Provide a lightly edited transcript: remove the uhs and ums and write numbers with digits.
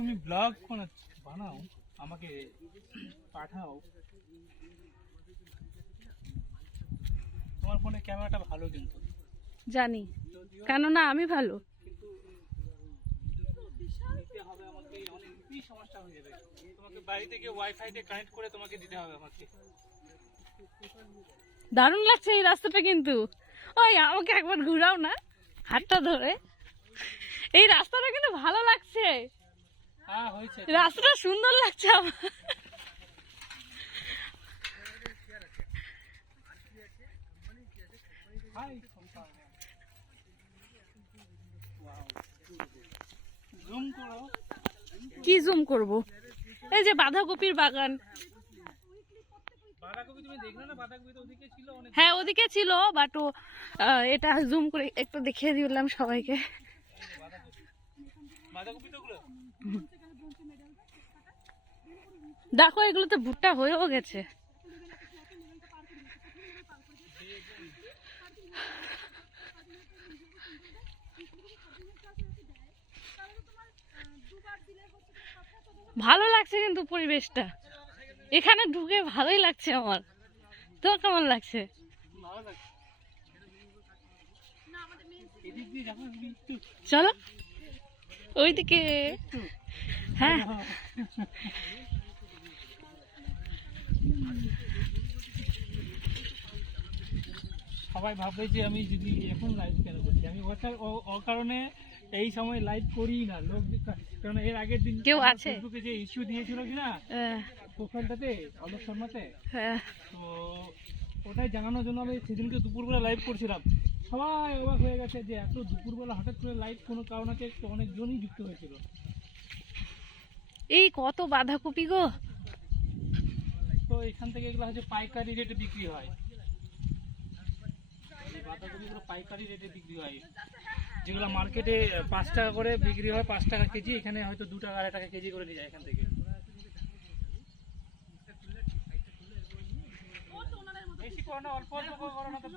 তুমি ব্লগ বানাও, আমাকে পাঠাও। তোমার ফোনে ক্যামেরাটা ভালো কিন্তু। জানি, কেননা আমি ভালো। দিতে হবে আমাকে, অনেক সমস্যা হয়ে যাবে। তোমাকে বাড়ি থেকে ওয়াইফাই দিয়ে কানেক্ট করে তোমাকে দিতে হবে আমাকে। দারুণ লাগছে এই রাস্তাটা কিন্তু। ওই আমাকে একবার ঘুরাও না হাতটা ধরে। এই রাস্তাটা কিন্তু ভালো লাগছে। হ্যাঁ হয়েছে, রাস্তাটা সুন্দর লাগছে আমার। জুম করো। কি জুম করব? এই যে বাঁধাকপির বাগান। বাঁধাকপি তুমি দেখলে না? বাঁধাকপি তো ওদিকে ছিল অনেক। হ্যাঁ ওদিকে ছিল, বাট এটা জুম করে একটু দেখিয়ে দিলাম সবাইকে। বাঁধাকপি তো ওগুলো। দেখো এগুলোতে ভুট্টা হয়েও গেছে। ভালো লাগছে কিন্তু পরিবেশটা, এখানে ঢুকে ভালোই লাগছে আমার। তো কেমন লাগছে? ভালো লাগছে। এদিক দিয়ে যাবো একটু। চলো ওইদিকে। হ্যাঁ সবাই ভাববে যে আমি যদি এখন লাইভ কেন করছি, আমি অকারণে এই সময় লাইভ করি না। লোক কারণ এর আগের দিন কেউ আছে ফেসবুকে যে ইস্যু দিয়েছিল কিনা প্রোফাইলটাতে আলোক শর্মাতে, তো ওটাই জানানোর জন্য আমি সেদিনকে দুপুরবেলা লাইভ করছিলাম। সবাই অবাক হয়ে গেছে যে এত দুপুরবেলা হঠাৎ করে লাইভ কোনো কারণে অনেকজনই যুক্ত হয়েছিল। এই কত বাঁধাকপি গো। তো এখান থেকে এগুলো হচ্ছে পাইকারি রেটে বিক্রি হয়। বাঁধাকপিগুলো পাইকারি রেটে বিক্রি হয়, যেগুলো মার্কেটে 5 টাকা করে বিক্রি হয়, 5 টাকা কেজি, এখানে হয়তো 2 টাকা 2.5 টাকা কেজি করে নিয়ে যায় এখান থেকে। বেশি করো না, অল্প অল্প করো না তো।